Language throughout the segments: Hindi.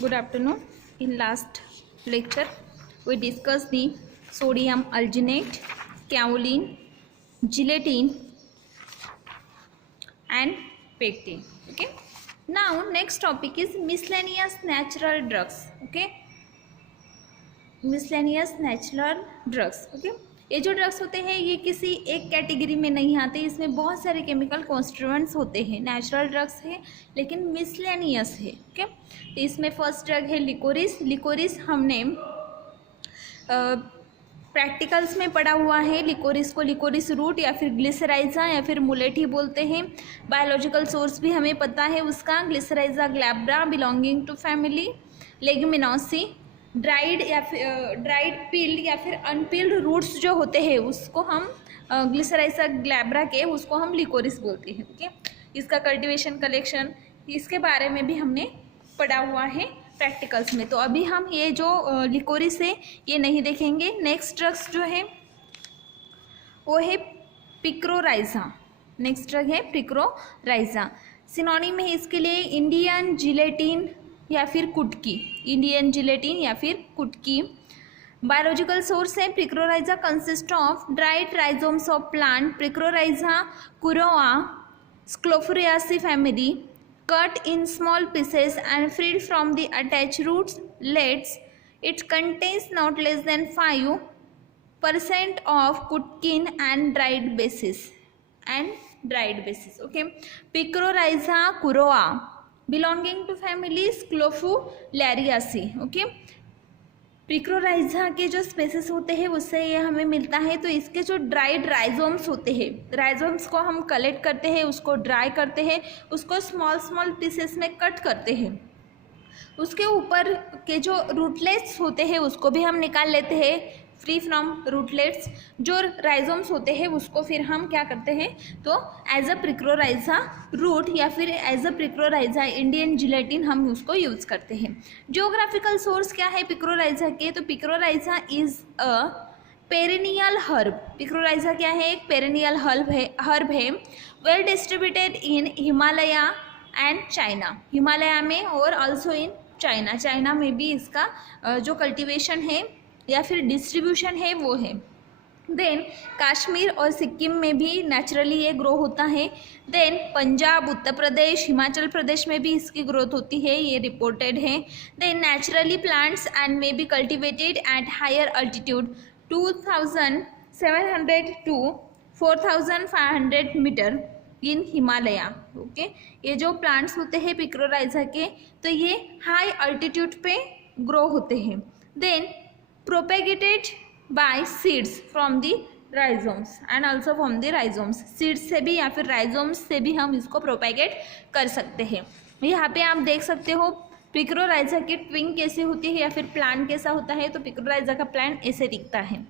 Good afternoon. In last lecture, we discussed the sodium alginate, kaolin, gelatin, and pectin. Okay. Now, next topic is miscellaneous natural drugs. Okay. Miscellaneous natural drugs. Okay, ये जो ड्रग्स होते हैं ये किसी एक कैटेगरी में नहीं आते, इसमें बहुत सारे केमिकल कॉन्स्टिट्यूएंट्स होते हैं. नेचुरल ड्रग्स है लेकिन मिसलेनियस है. ओके, तो इसमें फर्स्ट ड्रग है लिकोरिस. लिकोरिस हमने प्रैक्टिकल्स में पढ़ा हुआ है. लिकोरिस को लिकोरिस रूट या फिर ग्लिसराइजा या फिर मुलेठी बोलते हैं. बायोलॉजिकल सोर्स भी हमें पता है उसका, glycyrrhiza glabra belonging to family leguminosae. Dried या फिर ड्राइड पील्ड या फिर अनपील्ड रूट्स जो होते हैं उसको हम ग्लिसराइजा ग्लैब्रा के उसको हम लिकोरिस बोलते हैं. ओके, इसका कल्टीवेशन कलेक्शन इसके बारे में भी हमने पढ़ा हुआ है प्रैक्टिकल्स में. तो अभी हम ये जो लिकोरिस है ये नहीं देखेंगे. नेक्स्ट ड्रग्स जो है वो है पिक्रोराइजा. नेक्स्ट ड्रग है पिक्रोराइजा. सिनोनिम है इसके लिए इंडियन जिलेटिन या फिर कुटकी. इंडियन जिलेटिन या फिर कुटकी. बायोलॉजिकल सोर्स है picrorhiza consist of dried rhizomes of plant picrorhiza kurroa scrophulariaceae family cut in small pieces and freed from the attached roots leaves. It contains not less than 5% of cutkin and dried bases. Okay, Picorrhiza curoa belonging to family Sclopholariaceae. Okay, पिक्रोराइजा के जो स्पेसिस होते हैं उससे ये हमें मिलता है. तो इसके जो ड्राइड राइजोम्स होते हैं, राइजोम्स को हम कलेक्ट करते हैं, उसको ड्राई करते हैं, उसको स्मॉल स्मॉल पीसेस में कट करते हैं. उसके ऊपर के जो रूटलेट्स होते हैं उसको भी हम निकाल लेते हैं फ्री फ्रॉम रूटलेट्स. जो राइजोम्स होते हैं उसको फिर हम क्या करते हैं तो एज अ पिक्रोराइजा रूट या फिर एज अ पिक्रोराइजा इंडियन जिलेटिन हम उसको यूज़ करते हैं. जियोग्राफिकल सोर्स क्या है पिक्रोराइजा के, तो पिक्रोराइजा इज़ अ पेरिनियल हर्ब. पिक्रोराइजा क्या है, एक पेरिनियल हर्ब है. Well distributed in Himalaya and China. Himalaya में और ऑल्सो इन चाइना. चाइना में भी इसका जो कल्टिवेशन है या फिर डिस्ट्रीब्यूशन है वो है. देन कश्मीर और सिक्किम में भी नेचुरली ये ग्रो होता है. देन पंजाब, उत्तर प्रदेश, हिमाचल प्रदेश में भी इसकी ग्रोथ होती है, ये रिपोर्टेड है. Then naturally plants and may be cultivated at higher altitude 2700 to 4500 metre in Himalaya. Okay, ये जो प्लांट्स होते हैं पिक्रोराइजा के तो ये हाई अल्टीट्यूड पे ग्रो होते हैं. Then propagated by seeds from the rhizomes and also from the rhizomes. seeds से भी या फिर rhizomes से भी हम इसको propagate कर सकते हैं. यहाँ पे आप देख सकते हो पिक्रोराइजा की ट्विंग कैसे होती है या फिर प्लांट कैसा होता है. तो पिक्रोराइजा का प्लांट ऐसे दिखता है.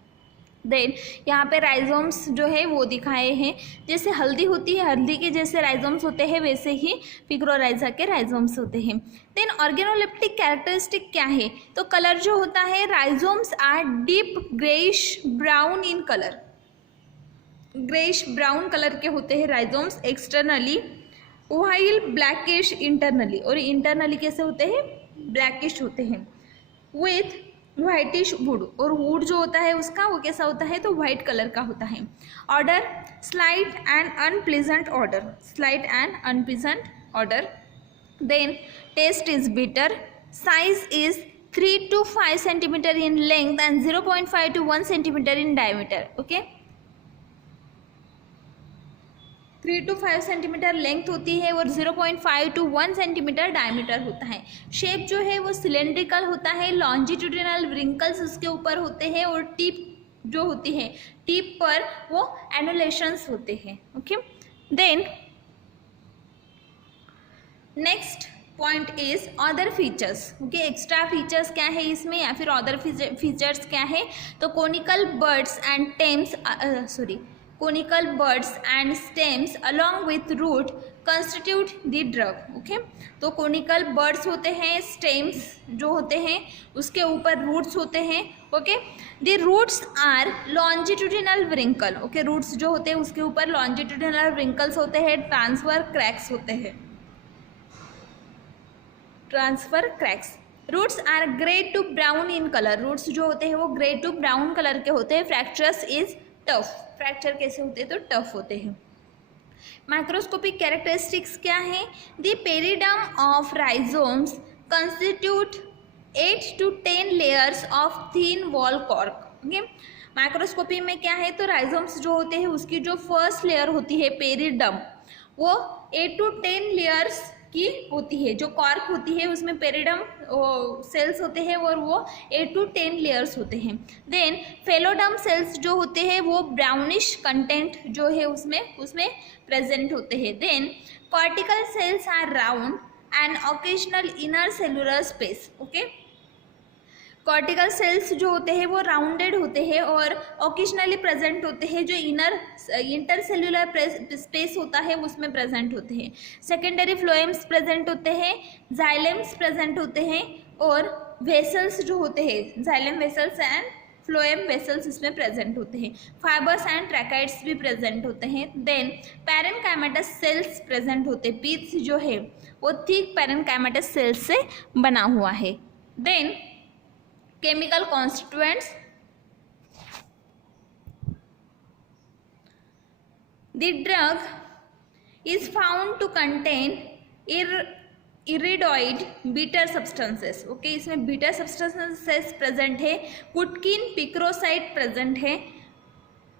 देन यहाँ पे राइजोम्स जो है वो दिखाए हैं, जैसे हल्दी होती है, हल्दी के जैसे राइजोम्स होते हैं वैसे ही पिक्रोराइजा के राइजोम्स होते हैं. देन ऑर्गेनोलेप्टिक कैरेक्टरिस्टिक क्या है, तो कलर जो होता है rhizomes are deep greyish brown in colour. Greyish brown colour के होते हैं rhizomes externally, while blackish internally. और इंटरनली कैसे होते हैं, ब्लैकिश होते हैं. विथ वाइटिश वुड, और वुड जो होता है उसका वो कैसा होता है तो वाइट कलर का होता है. Odour slight and unpleasant odour. Slight and unpleasant odour. Then taste is bitter. Size is 3 to 5 centimetre in length and 0.5 to 1 centimetre in diameter. Okay, 3 to 5 centimetre length होती है और 0.5 to 1 सेंटीमीटर डायमीटर होता है. शेप जो है वो सिलेंड्रिकल होता है. लॉन्जिट्यूडिनल व्रिंकल्स उसके ऊपर होते हैं और टिप जो होती है टिप पर वो एनुलेशंस होते हैं. Okay, then next point is other features. Okay, extra features क्या है इसमें या फिर अदर फीचर्स क्या है, तो conical birds and conical buds and stems along with root constitute the drug. Okay, तो कोनिकल बर्ड्स होते हैं, स्टेम्स जो होते हैं उसके ऊपर रूट्स होते हैं. Okay, the roots are longitudinal wrinkle. Okay, roots जो होते हैं उसके ऊपर लॉन्जिट्यूडिनल व्रिंकल्स होते हैं, ट्रांसफर क्रैक्स होते हैं. Transfer cracks. Roots are grey to brown in colour, roots जो होते हैं वो ग्रे टू ब्राउन कलर के होते हैं। फ्रैक्चरस इज टफ, फ्रैक्चर कैसे होते हैं तो टफ होते हैं। माइक्रोस्कोपिक कैरेक्टरिस्टिक्स क्या है? The periderm of rhizomes constitute 8 to 10 layers of thin wall cork. Okay, microscopy में क्या है तो राइजोम्स जो होते हैं उसकी जो फर्स्ट लेयर होती है पेरिडम, वो 8 to 10 लेयर्स की होती है। जो कॉर्क होती है उसमें पेरिडम सेल्स होते हैं और वो 8 to 10 लेयर्स होते हैं। देन फेलोडम सेल्स जो होते हैं वो ब्राउनिश कंटेंट जो है उसमें प्रेजेंट होते हैं। Then cortical cells are round and occasional inner cellular space. Okay, cortical cells जो होते हैं वो राउंडेड होते हैं और ओकेजनली प्रेजेंट होते हैं, जो इंटरसेल्युलर स्पेस होता है उसमें प्रेजेंट होते हैं। सेकेंडरी फ्लोएम्स प्रेजेंट होते हैं, जाइलेम्स प्रेजेंट होते हैं और वेसल्स जो होते हैं xylem vessels and phloem vessels इसमें प्रेजेंट होते हैं। फाइबर्स एंड ट्रैकाइड्स भी प्रेजेंट होते हैं। देन पैरेनकाइमेटस सेल्स प्रेजेंट होते हैं, पीट्स जो है वो थिक पैरेनकाइमेटस सेल्स से बना हुआ है। Then chemical constituents, the drug is found to contain iridoid bitter substances। Okay, इसमें bitter substances प्रेजेंट है। कुटकिन पिक्रोसाइड प्रेजेंट है,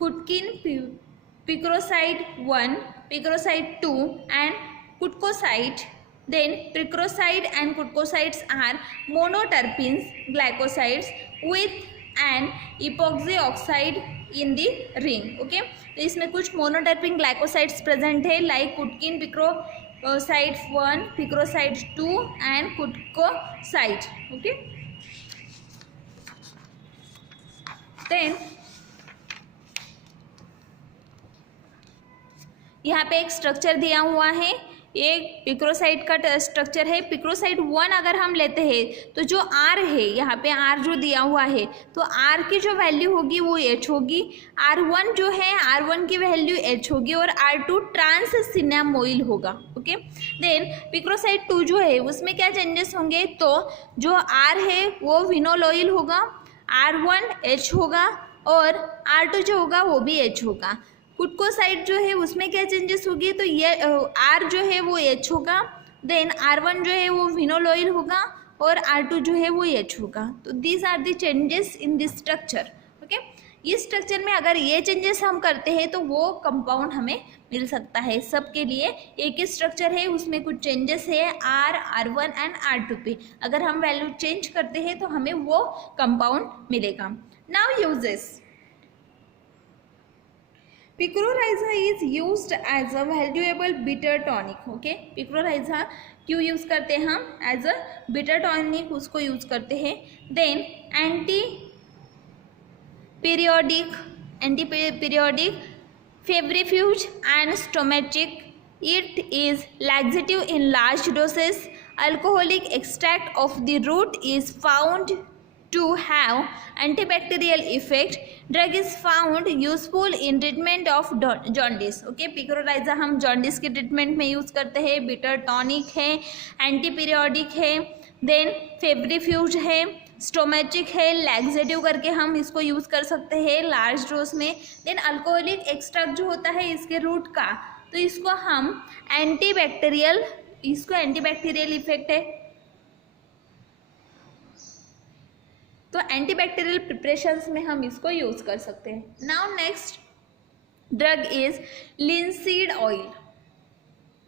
कुटकिन पिक्रोसाइड 1, पिक्रोसाइड 2 and कुटकोसाइड। Then picroside and cutkosides are monoterpenes glycosides with an epoxy oxide in the ring। okay, तो इसमें कुछ मोनोटर्पिन ग्लाइकोसाइड्स प्रेजेंट है लाइक कुटकिन पिक्रोसाइड 1, पिक्रोसाइड 2 एंड कुटकोसाइड। ओके, देन यहाँ पे एक स्ट्रक्चर दिया हुआ है, एक पिक्रोसाइड का स्ट्रक्चर है। पिक्रोसाइड 1 अगर हम लेते हैं तो जो आर है, यहाँ पे आर जो दिया हुआ है तो आर की जो वैल्यू होगी वो एच होगी, R1 जो है R1 की वैल्यू एच होगी और R2 ट्रांस सिनेमोइल होगा। ओके, देन पिक्रोसाइड 2 जो है उसमें क्या चेंजेस होंगे तो जो आर है वो विनोलोइल होगा, R1 एच होगा और R2 जो होगा वो भी एच होगा। कुटकोसाइड जो है उसमें क्या चेंजेस होगी तो ये आर जो है वो एच होगा, देन R1 जो है वो विनोलोइल होगा और R2 जो है वो एच होगा। तो these are the changes in this structure. Okay, इस स्ट्रक्चर में अगर ये चेंजेस हम करते हैं तो वो कंपाउंड हमें मिल सकता है। सबके लिए एक ही स्ट्रक्चर है, उसमें कुछ चेंजेस है R1 एंड R2 पे, अगर हम वैल्यू चेंज करते हैं तो हमें वो कंपाउंड मिलेगा। Now uses, picrorhiza is used as a valuable bitter tonic. Okay, picrorhiza क्यों यूज़ करते हैं हम? एज अ बिटर टॉनिक उसको यूज़ करते हैं। Then anti periodic febrifuge and stomachic, it is laxative in large doses. Alcoholic extract of the root is found to have antibacterial effect. Drug is found useful in treatment of jaundice। Okay, picrorhiza हम जॉन्डिस के ट्रीटमेंट में यूज़ करते हैं। बिटर टॉनिक है, एंटी पीरियोडिक है, देन फेब्रिफ्यूज है, स्टोमेटिक है, लैक्सेटिव करके हम इसको यूज़ कर सकते हैं लार्ज डोज में। देन अल्कोहलिक एक्सट्रैक्ट जो होता है इसके रूट का, तो इसको हम एंटीबैक्टीरियल इफेक्ट है तो एंटीबैक्टीरियल प्रिपरेशंस में हम इसको यूज़ कर सकते हैं। Now next drug is linseed oil.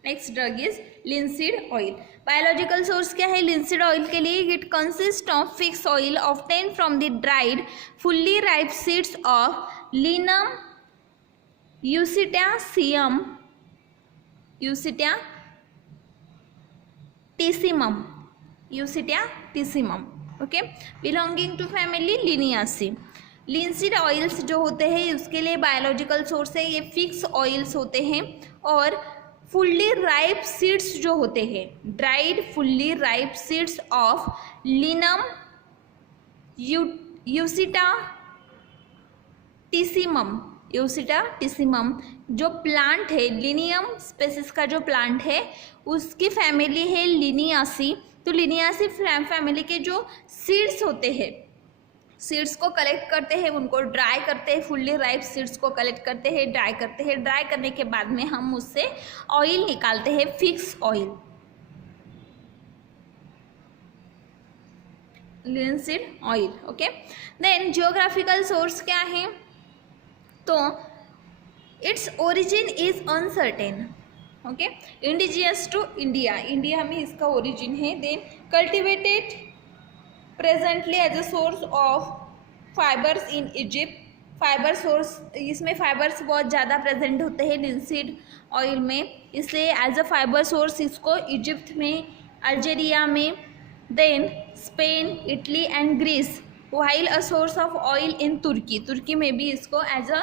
Next drug is linseed oil. Biological source क्या है लिंसीड ऑयल के लिए? It consist of fix oil obtain from the dried fully ripe seeds of linum usitatissimum usitatissimum. Okay, belonging to family linaceae. Linseed oils जो होते हैं उसके लिए बायोलॉजिकल सोर्स है, ये फिक्स ऑयल्स होते हैं और फुल्ली राइप सीड्स जो होते हैं, dried fully ripe seeds of linum usitatissimum जो प्लांट है, लिनियम स्पेसिस का जो प्लांट है उसकी फैमिली है लिनियासी। तो लिनियासी फैमिली के जो सीड्स होते हैं, सीड्स को कलेक्ट करते हैं, उनको ड्राई करते हैं, फुल्ली राइप सीड्स को कलेक्ट करते हैं, ड्राई करते हैं, ड्राई करने के बाद में हम उससे ऑयल निकालते हैं, fix oil, linseed oil. Okay, then geographical source क्या है, तो its origin is uncertain. Okay, indigenous to India, India में इसका ओरिजिन है। Then cultivated presently as a source of fibres in Egypt, fibre source, इसमें फाइबर्स बहुत ज़्यादा प्रेजेंट होते हैं लिनसीड ऑयल में, इसलिए एज अ फाइबर सोर्स इसको इजिप्ट में, अल्जीरिया में, then Spain, Italy and Greece, while a source of oil in तुर्की, तुर्की में भी इसको एज अ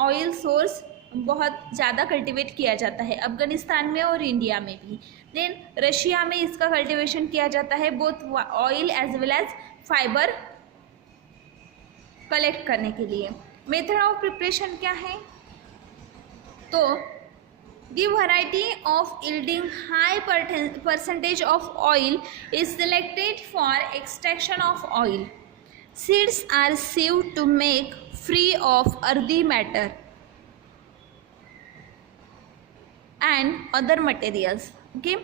ऑयल सोर्स बहुत ज़्यादा कल्टिवेट किया जाता है, अफगानिस्तान में और इंडिया में भी। देन रशिया में इसका कल्टिवेशन किया जाता है, both oil as well as fibre collect करने के लिए। मेथड ऑफ प्रिपरेशन क्या है, तो the variety of yielding high percentage of oil is selected for extraction of oil, seeds are sieved to make free of earthy matter and other materials। Okay,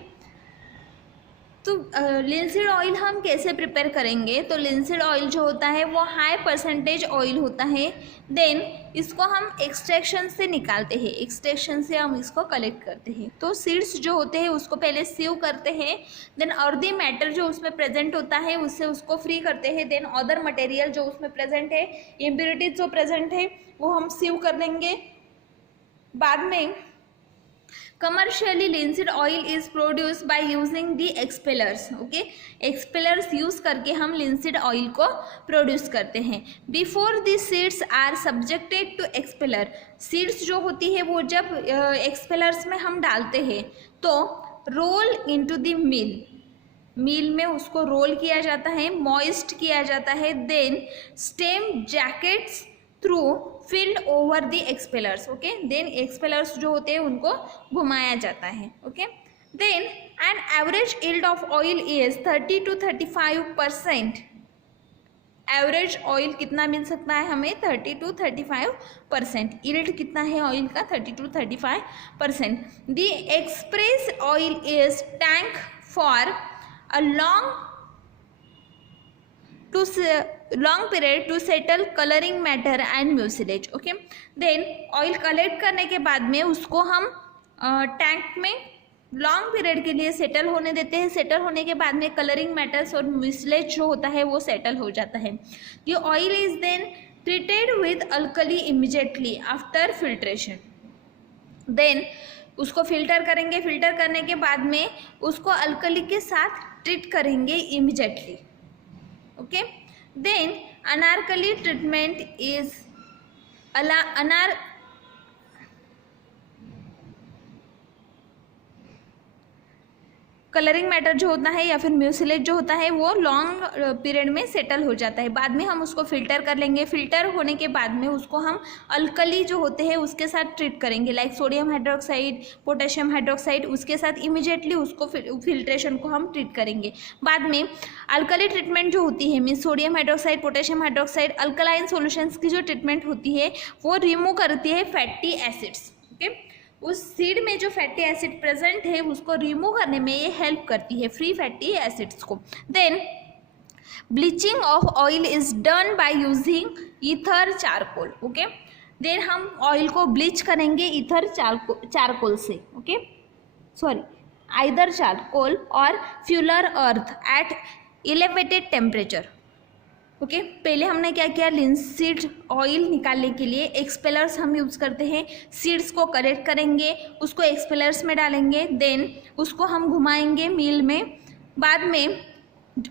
तो लिनसीड ऑयल हम कैसे प्रिपेयर करेंगे, तो लिनसीड ऑयल जो होता है वो हाई परसेंटेज ऑयल होता है। देन इसको हम एक्सट्रैक्शन से निकालते हैं, एक्सट्रैक्शन से हम इसको कलेक्ट करते हैं। तो सीड्स जो होते हैं उसको पहले सीव करते हैं, देन अर्दी मैटर जो उसमें प्रेजेंट होता है उससे उसको फ्री करते हैं, देन अदर मटेरियल जो उसमें प्रेजेंट है, इम्प्योरिटीज जो प्रेजेंट है वो हम सीव कर लेंगे। बाद में commercially linseed oil is produce by using the expellers. Okay, expellers use करके हम लिनसीड ऑयल को प्रोड्यूस करते हैं। Before the seeds are subjected to expeller, seeds जो होती है वो जब एक्सपेलर्स में हम डालते हैं तो रोल इनटू द मिल, मिल में उसको रोल किया जाता है, मॉइस्ट किया जाता है, then steam jackets through filled over the expellers. Okay, then expellers जो होते हैं उनको घुमाया जाता है। Okay, then an average yield of oil is 30 to 35%। Average oil कितना मिल सकता है हमें, 30 to 35%। यील्ड कितना है ऑयल का, 30 to 35%। The express oil is tank for a long period to settle colouring matter and mucilage. Okay, then oil collect करने के बाद में उसको हम टैंक में लॉन्ग पीरियड के लिए सेटल होने देते हैं। सेटल होने के बाद में कलरिंग मैटर्स और म्यूसिलेज जो होता है वो सेटल हो जाता है। ये oil is then treated with alkali immediately after filtration. Then उसको फिल्टर करेंगे, फिल्टर करने के बाद में उसको अल्कली के साथ ट्रीट करेंगे immediately. Okay, then alkali treatment is colouring matter जो होता है या फिर म्यूसिलेज जो होता है वो लॉन्ग पीरियड में सेटल हो जाता है। बाद में हम उसको फिल्टर कर लेंगे, फिल्टर होने के बाद में उसको हम अल्कली जो होते हैं उसके साथ ट्रीट करेंगे, like sodium hydroxide, potassium hydroxide, उसके साथ इमीडिएटली उसको फिल्ट्रेशन को हम ट्रीट करेंगे। बाद में अल्कली ट्रीटमेंट जो होती है means sodium hydroxide, potassium hydroxide, alkaline solutions की जो ट्रीटमेंट होती है वो रिमूव करती है फैटी एसिड्स। ओके, उस सीड में जो फैटी एसिड प्रेजेंट है उसको रिमूव करने में ये हेल्प करती है, फ्री फैटी एसिड्स को। Then bleaching of oil is done by using ether charcoal. Okay, then हम ऑयल को ब्लीच करेंगे ईथर चारकोल से। ओके, सॉरी, आइदर चारकोल और fuller earth at elevated temperature. Okay, पहले हमने क्या किया, लिनसीड ऑयल निकालने के लिए एक्सपेलर्स हम यूज़ करते हैं। सीड्स को कलेक्ट करेंगे, उसको एक्सपेलर्स में डालेंगे, देन उसको हम घुमाएंगे मिल में। बाद में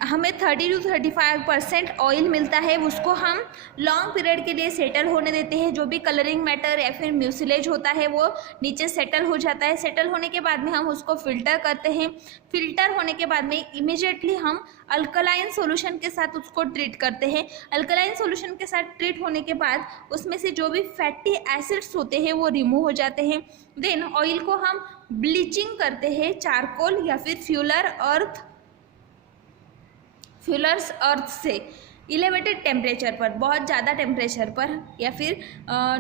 हमें 30 to 35% ऑयल मिलता है, उसको हम लॉन्ग पीरियड के लिए सेटल होने देते हैं। जो भी कलरिंग मैटर या फिर म्यूसिलेज होता है वो नीचे सेटल हो जाता है। सेटल होने के बाद में हम उसको फिल्टर करते हैं। फिल्टर होने के बाद में इमीडिएटली हम अल्कलाइन सॉल्यूशन के साथ उसको ट्रीट करते हैं। अल्कलाइन सॉल्यूशन के साथ ट्रीट होने के बाद उसमें से जो भी फैटी एसिड्स होते हैं वो रिमूव हो जाते हैं। देन ऑयल को हम ब्लीचिंग करते हैं चारकोल या फिर फ्यूलर अर्थ फ्यूलर्स अर्थ से एलिवेटेड टेम्परेचर पर, बहुत ज़्यादा टेम्परेचर पर या फिर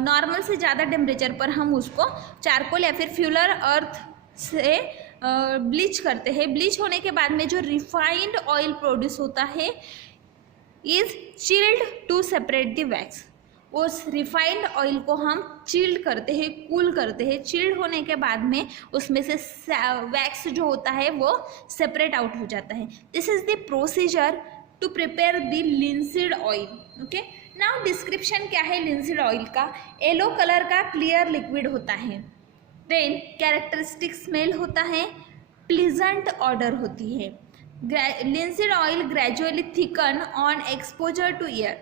नॉर्मल से ज़्यादा टेम्परेचर पर हम उसको चारकोल या फिर फ्यूलर अर्थ से ब्लीच करते हैं। ब्लीच होने के बाद में जो रिफाइंड ऑयल प्रोड्यूस होता है is chilled to separate the wax. उस रिफाइंड ऑयल को हम चिल्ड करते हैं, कूल करते हैं। चिल्ड होने के बाद में उसमें से वैक्स जो होता है वो सेपरेट आउट हो जाता है। This is the procedure to prepare the linseed oil. Okay, now description क्या है लिंसीड ऑयल का। येलो कलर का क्लियर लिक्विड होता है, देन कैरेक्टरिस्टिक स्मेल होता है, प्लीजेंट ऑर्डर होती है। Linseed oil gradually thicken on exposure to air.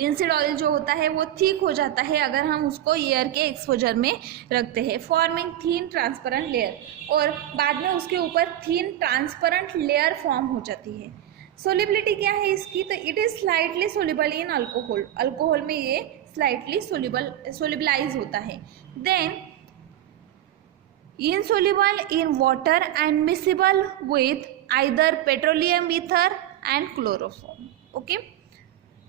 Linseed oil जो होता है वो थिक हो जाता है अगर हम उसको एयर के एक्सपोजर में रखते हैं, फॉर्मिंग थीन ट्रांसपेरेंट लेयर, और बाद में उसके ऊपर थीन ट्रांसपेरेंट लेयर फॉर्म हो जाती है। सोलिबिलिटी क्या है इसकी, तो it is slightly soluble in alcohol. Alcohol में ये स्लाइटली सोलिबलाइज होता है। Then insoluble in water and miscible with either petroleum ether and chloroform। Okay,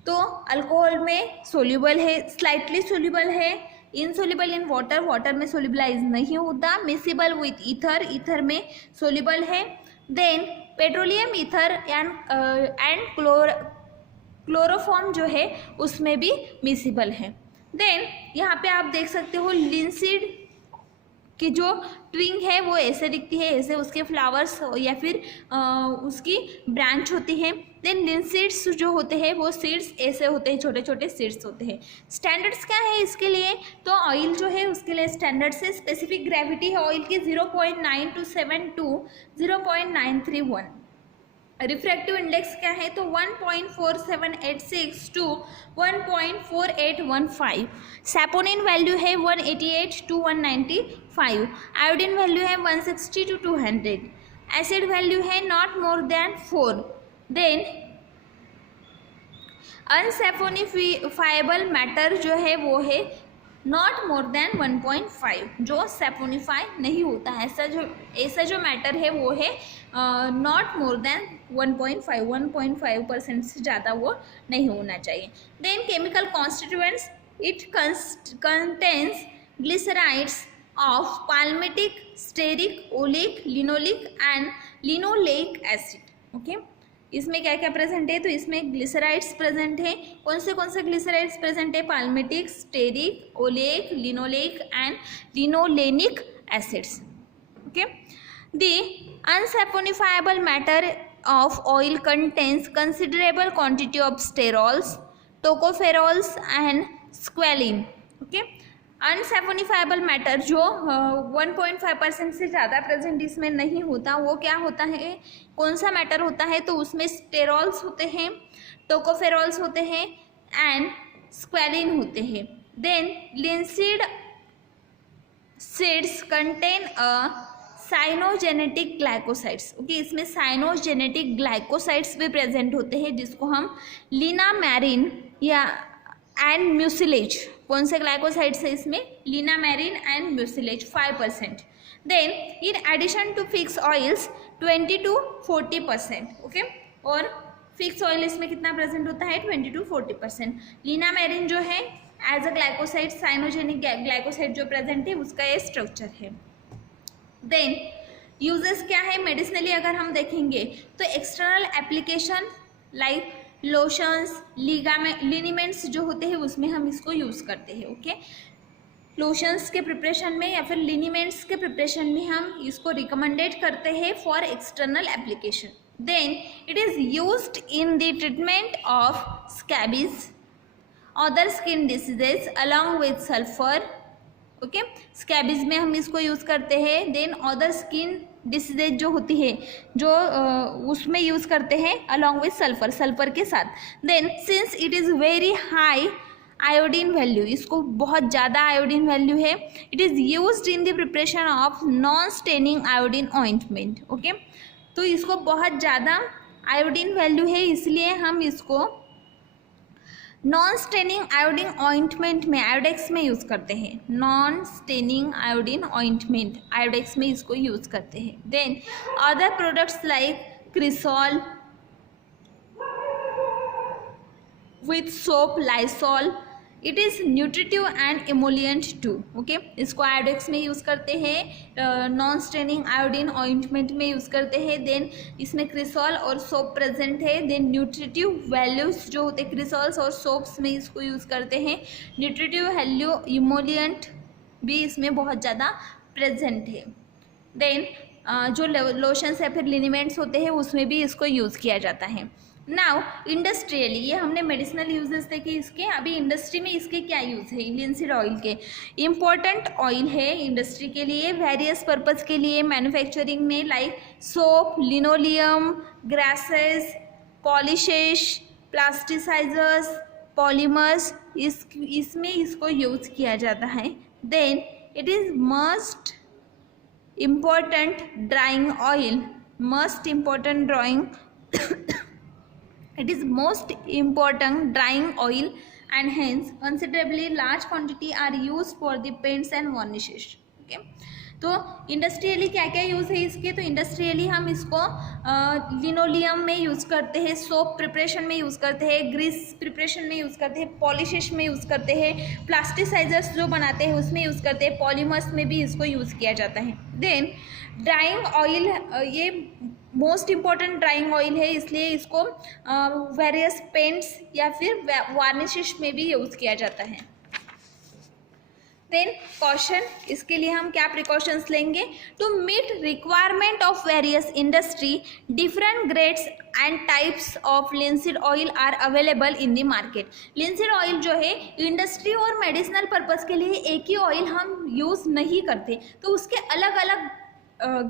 तो अल्कोहल में सोल्यूबल है, स्लाइटली सोल्यूबल है, इनसोल्यूबल इन वाटर, वाटर में सोल्यूबलाइज नहीं होता, मिसिबल विथ ईथर, ईथर में सोल्यूबल है, then petroleum ether and chloroform जो है उसमें भी मिसिबल है। देन यहाँ पे आप देख सकते हो लिंसीड की जो ट्विंग है वो ऐसे दिखती है, ऐसे उसके फ्लावर्स या फिर उसकी ब्रांच होती है। देन लिंसीड्स जो होते हैं वो सीड्स ऐसे होते हैं, छोटे छोटे सीड्स होते हैं। स्टैंडर्ड्स क्या है इसके लिए, तो ऑयल जो है उसके लिए स्टैंडर्ड से स्पेसिफिक ग्रेविटी है ऑयल की 0.9272 टू 0.931। रिफ्रैक्टिव इंडेक्स क्या है, तो 1.4786 टू 1.4815। सैपोनिन वैल्यू है 188 टू 195। आयोडीन वैल्यू है 160 टू 200। एसिड वैल्यू है not more than 4। Then unsaponifiable matter जो है वो है नॉट मोर देन 1.5, जो सेपोनीफाई नहीं होता है। ऐसा जो मैटर है वो है नॉट मोर देन 1.5% से ज़्यादा वो नहीं होना चाहिए। Then chemical constituents, it contains glycerides of palmitic, stearic, oleic, linoleic and linoleic acid. Okay, इसमें क्या क्या प्रेजेंट है, तो इसमें ग्लिसराइड्स प्रेजेंट है। कौन से ग्लिसराइड्स प्रेजेंट है, palmitic, stearic, oleic, linoleic and linolenic acids. Okay, the unsaponifiable matter of oil contains considerable quantity of sterols, tocopherols and squalene. Okay, unsaponifiable matter जो 1.5% से ज़्यादा प्रेजेंट इसमें नहीं होता, वो क्या होता है, कौन सा मैटर होता है, तो उसमें स्टेरॉल्स होते हैं, टोकोफेरॉल्स होते हैं एंड स्क्वेलिन होते हैं। Then linseed seeds contain cyanogenetic glycosides. Okay, इसमें साइनोजेनेटिक ग्लाइकोसाइड्स भी प्रेजेंट होते हैं जिसको हम लिनामेरिन या एंड म्यूसिलेज, कौन से ग्लाइकोसाइड्स है इसमें, linamarin and mucilage 5%। Then in addition to fix oils 20 to 40%। Okay, और फिक्स ऑयल इसमें कितना प्रेजेंट होता है, 20 to 40%। लिनामेरिन जो है as a glycoside, cyanogenic glycoside जो प्रेजेंट है उसका ये स्ट्रक्चर है। देन यूजेस क्या है मेडिसिनली अगर हम देखेंगे तो एक्सटर्नल एप्लीकेशन लाइक लोशंस, लिनीमेंट्स जो होते हैं उसमें हम इसको यूज़ करते हैं। ओके, लोशंस के प्रिपरेशन में या फिर लिनीमेंट्स के प्रिपरेशन में हम इसको रिकमेंडेड करते हैं for external application. Then it is used in the treatment of scabies, other skin diseases along with sulphur. Okay, scabies में हम इसको यूज़ करते हैं। देन अदर स्किन डिसीजेज जो होती है जो उसमें यूज़ करते हैं अलॉन्ग विथ सल्फर, सल्फर के साथ। Then since it is very high iodine value, इसको बहुत ज़्यादा आयोडीन वैल्यू है, it is used in the preparation of non staining iodine ointment. Okay, तो इसको बहुत ज़्यादा आयोडीन वैल्यू है इसलिए हम इसको नॉन स्टेनिंग आयोडीन ऑइंटमेंट में, आयोडेक्स में यूज़ करते हैं। Non staining iodine ointment Iodex में इसको यूज़ करते हैं। Then other products like cresol, with soap, Lysol. It is nutritive and emollient too. Okay, इसको आयोडेक्स में यूज़ करते हैं, नॉन स्ट्रेनिंग आयोडीन ऑइंटमेंट में यूज़ करते हैं. देन इसमें क्रिसॉल और सोप प्रेजेंट है. देन न्यूट्रिटिव वैल्यूज जो होते हैं क्रिसॉल्स और सोप्स में इसको यूज़ करते हैं. न्यूट्रिटिव वैल्यू इमोलियंट भी इसमें बहुत ज़्यादा प्रेजेंट है. देन जो लोशंस या फिर लिनिमेंट्स होते हैं उसमें भी इसको यूज़ किया जाता है. नाउ इंडस्ट्रियली, ये हमने मेडिसिनल यूजेस देखे इसके. अभी इंडस्ट्री में इसके क्या यूज़ है? लिंसीड ऑयल के इम्पॉर्टेंट ऑयल है इंडस्ट्री के लिए, वेरियस पर्पज़ के लिए मैन्युफैक्चरिंग में, like soap, linoleum, greases, polishes, plasticizers, polymers, इसमें इसको यूज़ किया जाता है. Then it is most important drying oil, most important drying it is most important drying oil and hence considerably large quantity are used for the paints and varnishes. okay, तो इंडस्ट्रियली क्या क्या यूज़ है इसके? तो इंडस्ट्रियली हम इसको लिनोलियम में यूज़ करते हैं, सोप प्रिपरेशन में यूज़ करते हैं, ग्रीस प्रिपरेशन में यूज़ करते हैं, पॉलिशेस में यूज़ करते हैं, प्लास्टिसाइजर्स जो बनाते हैं उसमें यूज़ करते हैं, पॉलीमर्स में भी इसको यूज़ किया जाता है. देन ड्राइंग ऑयल, ये मोस्ट इम्पॉर्टेंट ड्राइंग ऑयल है, इसलिए इसको वेरियस पेंट्स या फिर वार्निशेस में भी यूज़ किया जाता है. देन कॉशन, इसके लिए हम क्या प्रिकॉशंस लेंगे? To meet requirement of various industry, different grades and types of linseed oil are available in the market. Linseed oil जो है इंडस्ट्री और मेडिसिनल पर्पज़ के लिए एक ही ऑयल हम यूज़ नहीं करते, तो उसके अलग अलग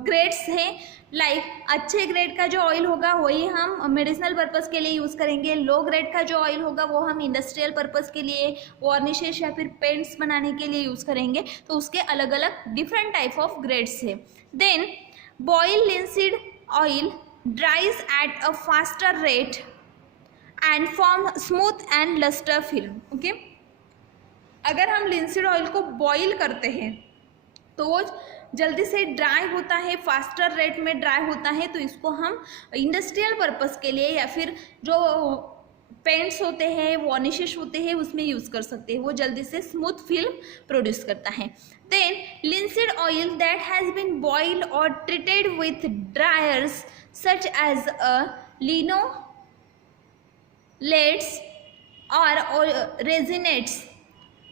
ग्रेड्स हैं. लाइक अच्छे ग्रेड का जो ऑयल होगा वही हम मेडिसिनल पर्पज़ के लिए यूज़ करेंगे, लो ग्रेड का जो ऑयल होगा वो हम इंडस्ट्रियल पर्पज़ के लिए, वार्निशेस या फिर पेंट्स बनाने के लिए यूज़ करेंगे. तो उसके अलग अलग डिफरेंट टाइप ऑफ ग्रेड्स है. Then boiled linseed oil dries at a faster rate and form smooth and lustre film. Okay, अगर हम लिंसीड ऑयल को बॉयल करते हैं तो वो जल्दी से ड्राई होता है, फास्टर रेट में ड्राई होता है. तो इसको हम इंडस्ट्रियल पर्पज़ के लिए या फिर जो पेंट्स होते हैं, वार्निशेस होते हैं उसमें यूज़ कर सकते हैं. वो जल्दी से स्मूथ फिल्म प्रोड्यूस करता है. Then linseed oil that has been boiled और treated with driers such as linoleates और resinates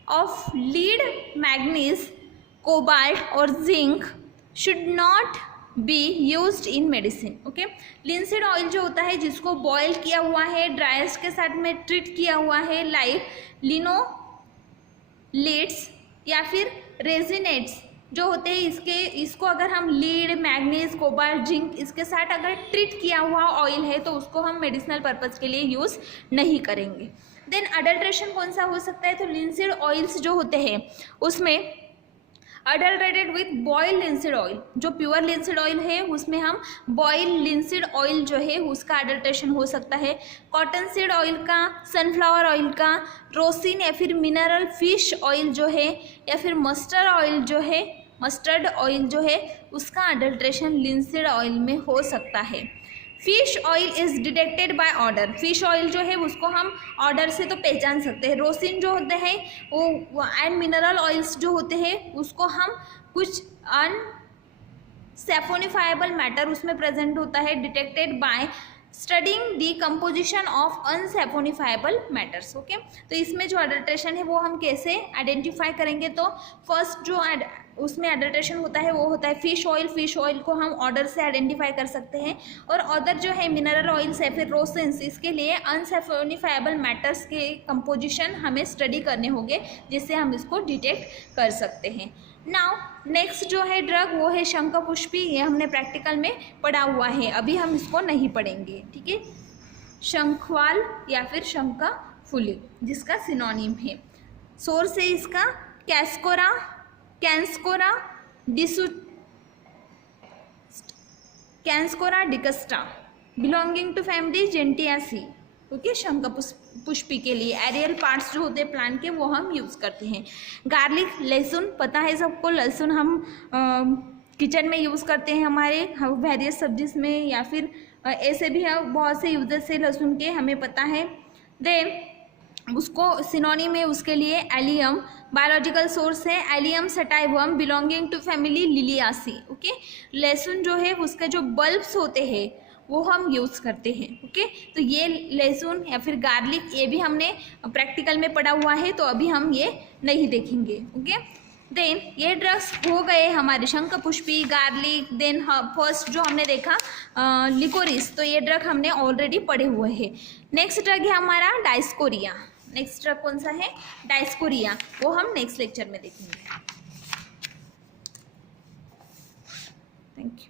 of lead, manganese, cobalt और zinc should not be used in medicine. Okay, linseed oil जो होता है जिसको बॉयल किया हुआ है, ड्रायर्स के साथ में ट्रीट किया हुआ है, लाइक लिनोलेट्स या फिर रेजिनेट्स जो होते हैं, इसको अगर हम लीड, मैग्नीज, कोबाल्ट, जिंक इसके साथ अगर ट्रीट किया हुआ ऑयल है तो उसको हम मेडिसिनल पर्पज़ के लिए यूज़ नहीं करेंगे. देन अडल्ट्रेशन कौन सा हो सकता है? तो लिंसीड ऑयल्स जो होते हैं उसमें adulterated with boiled linseed oil, जो प्योर लिंसीड ऑयल है उसमें हम बॉयल लिंसीड ऑयल जो है उसका अडल्ट्रेशन हो सकता है. कॉटन सीड ऑयल का, सनफ्लावर ऑयल का, रोसिन या फिर मिनरल फिश ऑयल जो है या फिर मस्टर्ड ऑयल जो है उसका अडल्ट्रेशन लिंसीड ऑयल में हो सकता है. Fish oil is detected by order, fish oil जो है उसको हम ऑर्डर से तो पहचान सकते हैं. रोसिन जो होते हैं वो एंड मिनरल ऑयल्स जो होते हैं उसको हम कुछ अनसेफोनिफाइबल मैटर उसमें प्रेजेंट होता है, detected by studying the composition of unsaponifiable matters. Okay, तो इसमें जो अडल्ट्रेशन है वो हम कैसे आइडेंटिफाई करेंगे? तो फर्स्ट जो उसमें अडल्ट्रेशन होता है वो होता है फिश ऑयल को हम ऑर्डर से आइडेंटिफाई कर सकते हैं. और अदर जो है मिनरल ऑयल्स है फिर रोसेंस, इसके लिए अनसेफोनिफाइबल मैटर्स के कंपोजिशन हमें स्टडी करने होंगे जिससे हम इसको डिटेक्ट कर सकते हैं. नाउ नेक्स्ट जो है ड्रग वो है शंखपुष्पी. ये हमने प्रैक्टिकल में पढ़ा हुआ है, अभी हम इसको नहीं पढ़ेंगे. ठीक है, शंखवाल या फिर शंखफुली जिसका सिनोनिम है. सोर्स है इसका canscora decussata belonging to family gentianaceae. Okay, shankhpushpi के लिए एरियल पार्ट्स जो होते हैं प्लांट के वो हम यूज़ करते हैं. गार्लिक, लहसुन, पता है सबको, लहसुन हम किचन में यूज़ करते हैं हमारे वेरियस सब्जीज में या फिर ऐसे भी बहुत से यूजेस है लहसुन के, हमें पता है. देन उसको सिनोनिम है उसके लिए एलियम। बायोलॉजिकल सोर्स है allium sativum belonging to family liliaceae. Okay, लहसुन जो है उसके जो बल्ब्स होते हैं वो हम यूज़ करते हैं। ओके, तो ये लहसुन या फिर गार्लिक ये भी हमने प्रैक्टिकल में पढ़ा हुआ है, तो अभी हम ये नहीं देखेंगे। ओके, देन ये ड्रग्स हो गए हमारे शंखपुष्पी, गार्लिक, देन फर्स्ट जो हमने देखा लिकोरिस, तो ये ड्रग हमने ऑलरेडी पढ़े हुए हैं। नेक्स्ट ड्रग है हमारा डाइस्कोरिया। नेक्स्ट ड्रग कौन सा है? डाइस्कोरिया, वो हम नेक्स्ट लेक्चर में देखेंगे। Thank you.